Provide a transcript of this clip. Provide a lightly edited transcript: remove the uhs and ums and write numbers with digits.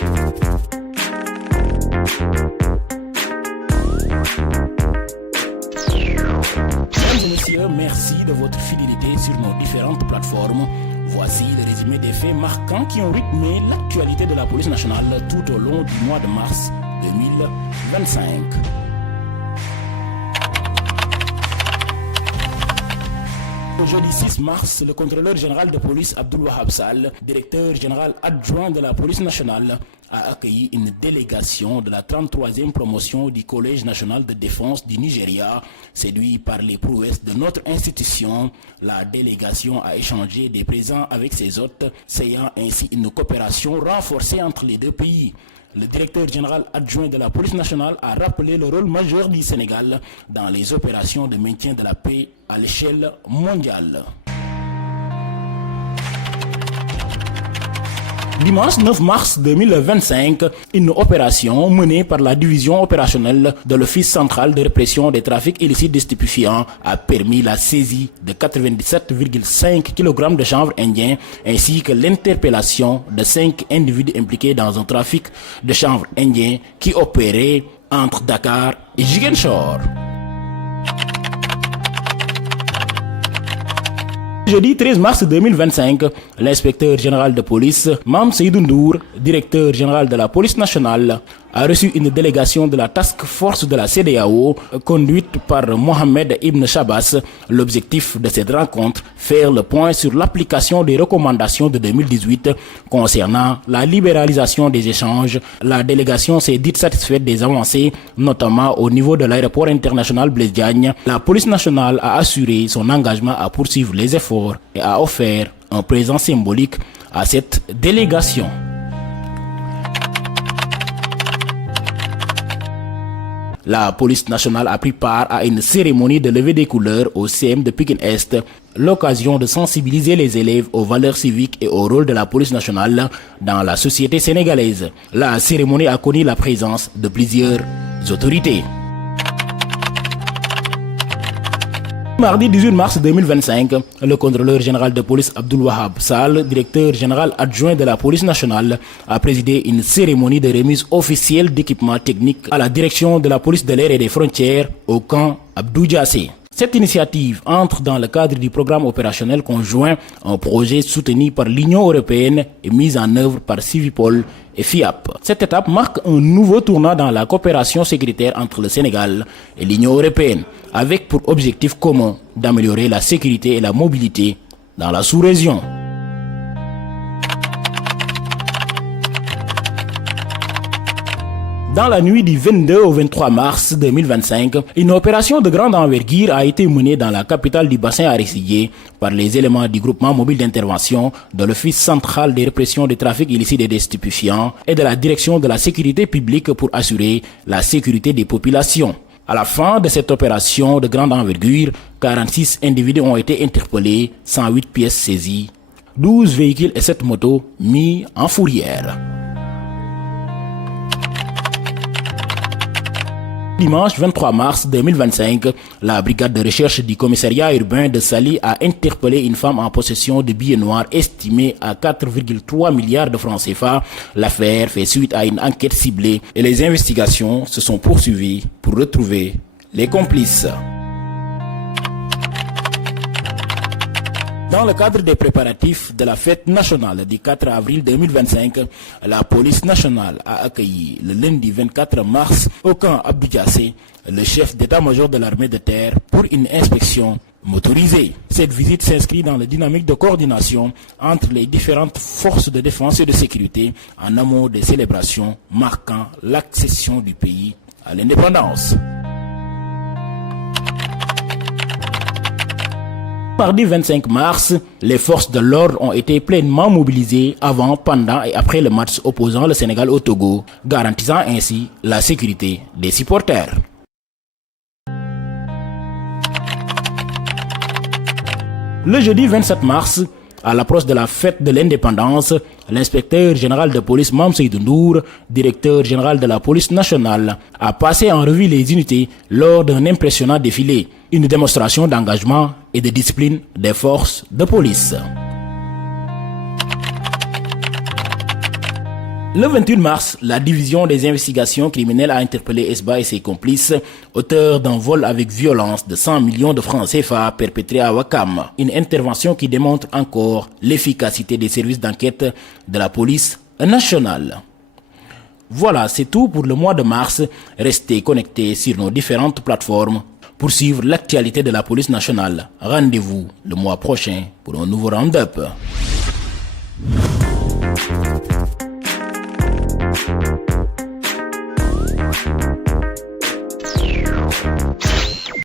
Mesdames et messieurs, merci de votre fidélité sur nos différentes plateformes. Voici le résumé des faits marquants qui ont rythmé l'actualité de la police nationale tout au long du mois de mars 2025. Le jeudi 6 mars, le contrôleur général de police Abdoul Wahab Sall, directeur général adjoint de la police nationale, a accueilli une délégation de la 33e promotion du Collège national de défense du Nigeria. Séduit par les prouesses de notre institution, la délégation a échangé des présents avec ses hôtes, séant ainsi une coopération renforcée entre les deux pays. Le directeur général adjoint de la police nationale a rappelé le rôle majeur du Sénégal dans les opérations de maintien de la paix à l'échelle mondiale. Dimanche 9 mars 2025, une opération menée par la division opérationnelle de l'Office central de répression des trafics illicites de stupéfiants a permis la saisie de 97,5 kg de chanvre indien ainsi que l'interpellation de 5 individus impliqués dans un trafic de chanvre indien qui opérait entre Dakar et Ziguinchor. Jeudi 13 mars 2025, l'inspecteur général de police, Mame Seydou Ndour, directeur général de la police nationale, a reçu une délégation de la task force de la CEDEAO conduite par Mohamed Ibn Chabas. L'objectif de cette rencontre, faire le point sur l'application des recommandations de 2018 concernant la libéralisation des échanges. La délégation s'est dite satisfaite des avancées, notamment au niveau de l'aéroport international Blaise Diagne. La police nationale a assuré son engagement à poursuivre les efforts et a offert un présent symbolique à cette délégation. La police nationale a pris part à une cérémonie de levée des couleurs au CM de Pikine-Est, l'occasion de sensibiliser les élèves aux valeurs civiques et au rôle de la police nationale dans la société sénégalaise. La cérémonie a connu la présence de plusieurs autorités. Mardi 18 mars 2025, le contrôleur général de police Abdoul Wahab Sall, directeur général adjoint de la police nationale, a présidé une cérémonie de remise officielle d'équipements techniques à la direction de la police de l'air et des frontières au camp Abdou Diassé. Cette initiative entre dans le cadre du programme opérationnel conjoint, un projet soutenu par l'Union européenne et mis en œuvre par Civipol et FIAP. Cette étape marque un nouveau tournant dans la coopération sécuritaire entre le Sénégal et l'Union européenne, avec pour objectif commun d'améliorer la sécurité et la mobilité dans la sous-région. Dans la nuit du 22 au 23 mars 2025, une opération de grande envergure a été menée dans la capitale du bassin arachidier par les éléments du groupement mobile d'intervention de l'Office central de répression des trafics illicites et des stupéfiants et de la direction de la sécurité publique pour assurer la sécurité des populations. À la fin de cette opération de grande envergure, 46 individus ont été interpellés, 108 pièces saisies, 12 véhicules et 7 motos mis en fourrière. Dimanche 23 mars 2025, la brigade de recherche du commissariat urbain de Saly a interpellé une femme en possession de billets noirs estimés à 4,3 milliards de francs CFA. L'affaire fait suite à une enquête ciblée et les investigations se sont poursuivies pour retrouver les complices. Dans le cadre des préparatifs de la fête nationale du 4 avril 2025, la police nationale a accueilli le lundi 24 mars au camp Abdou Diassé le chef d'état-major de l'armée de terre pour une inspection motorisée. Cette visite s'inscrit dans la dynamique de coordination entre les différentes forces de défense et de sécurité en amont des célébrations marquant l'accession du pays à l'indépendance. Mardi 25 mars, les forces de l'ordre ont été pleinement mobilisées avant, pendant et après le match opposant le Sénégal au Togo, garantissant ainsi la sécurité des supporters. Le jeudi 27 mars, à l'approche de la fête de l'indépendance, l'inspecteur général de police Mame Seydou Ndour, directeur général de la police nationale, a passé en revue les unités lors d'un impressionnant défilé, une démonstration d'engagement et de discipline des forces de police. Le 28 mars, la division des investigations criminelles a interpellé Esba et ses complices, auteurs d'un vol avec violence de 100 millions de francs CFA perpétré à Ouakam. Une intervention qui démontre encore l'efficacité des services d'enquête de la police nationale. Voilà, c'est tout pour le mois de mars. Restez connectés sur nos différentes plateformes pour suivre l'actualité de la police nationale. Rendez-vous le mois prochain pour un nouveau round-up.